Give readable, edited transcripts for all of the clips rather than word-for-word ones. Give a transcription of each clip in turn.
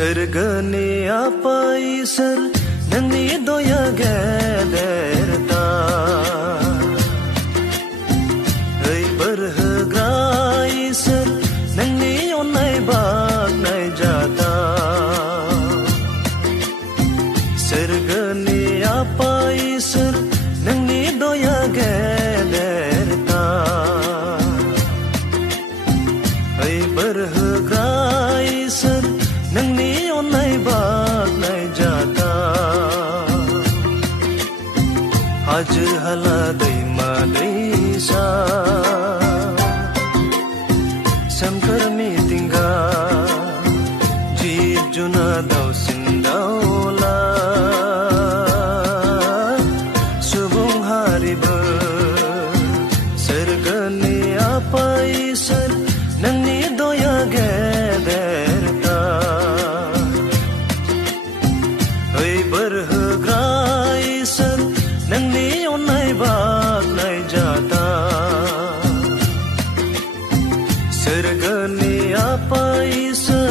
Sergani apa isar nani doya gederta Hei berhegra isar nani onai bak nai jata Sergani apa isar nani doya gederta Hei berhegra isar nani onai bak nai jata Haj haladai madisa Samkar mi tingga Jib juna dau sindaula Subung hari ber Sergani apa isar nani doya gederta Hei berhegra isar nani onai bak nai jata Sergani apa isar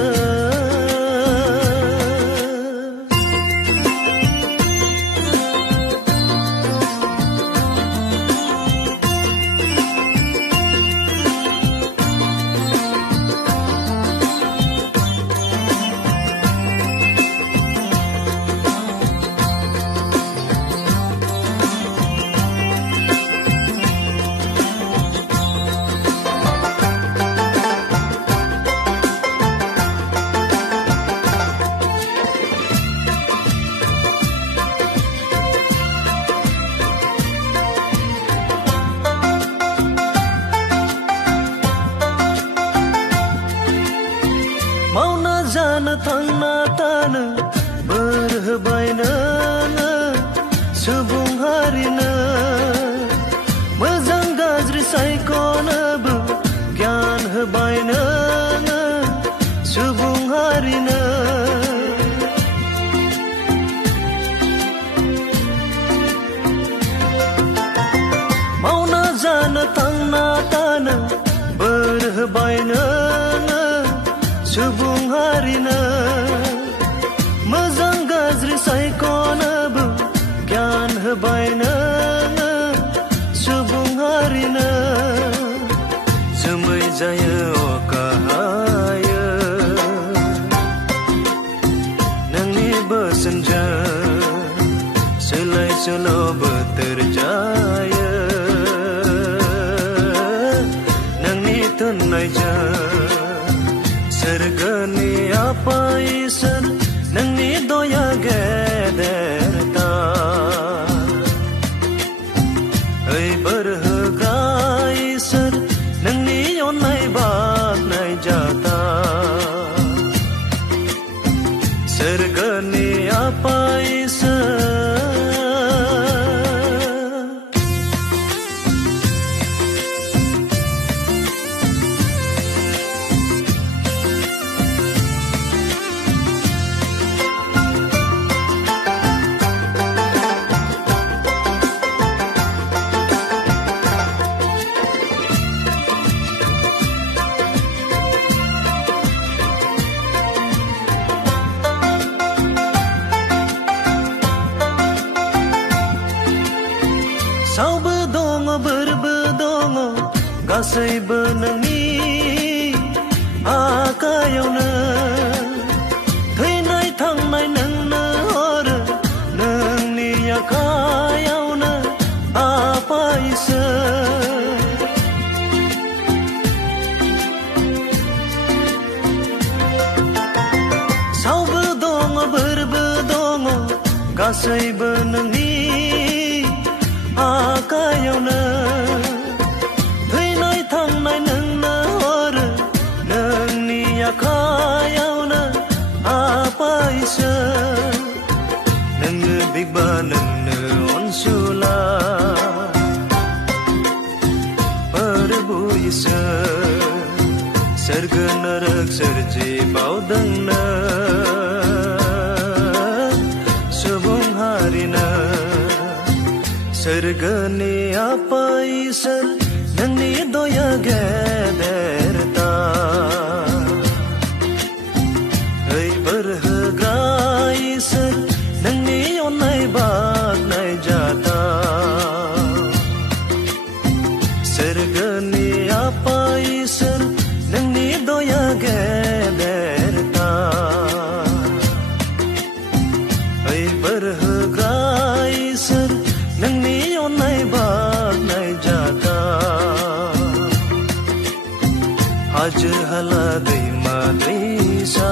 Mauna jana thangna tana berhebaina subung harina Mazang gajri saikona bu gyan hebaina subung harina Mauna jana thangna tana berhebaina Subung harina Mazang gajri saikona bu gyan hebaina Subung harina Semai jaya okahaya Nangni bersenja Selai selo berterjaya Nangni tunai jaya Sergani apa isar nani doya gederta Hei berhegra isar nani onai bak nai jata Sergani apa isar Sau bedongo berbedongo gasai benangi akayauna Thainai thangnai nangna hor nangni akayauna apa isar Sau bedongo berbedongo gasai benangi akayauna Thainai thangnai nangna hor nangni akayauna apa isar Nangna bigba nangna onsula Parbu isar Serga narak serji baudangna Subung harina Sergani apa isar nani doya gederta Hei berhegra हाला दैमा दैसा